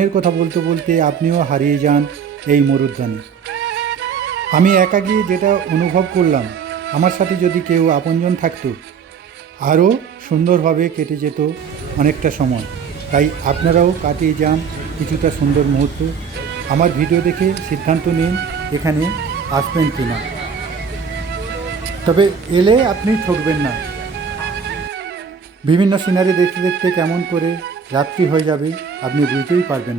এর কথা বলতে বলতে আপনিও হারিয়ে যান এই মরুদ্যানে। আমি একা গিয়ে যেটা অনুভব করলাম, আমার সাথে যদি কেউ আপনজন থাকতো, আরও সুন্দরভাবে কেটে যেত অনেকটা সময়। তাই আপনারাও কাটিয়ে যান কিছুটা সুন্দর মুহূর্ত। আমার ভিডিও দেখে সিদ্ধান্ত নিন এখানে আসবেন কি না তবে এলে আপনি ঠকবেন না। বিভিন্ন সিনারি দেখতে দেখতে কেমন করে রাত্রি হয়ে যাবে আপনি বুঝতেই পারবেন।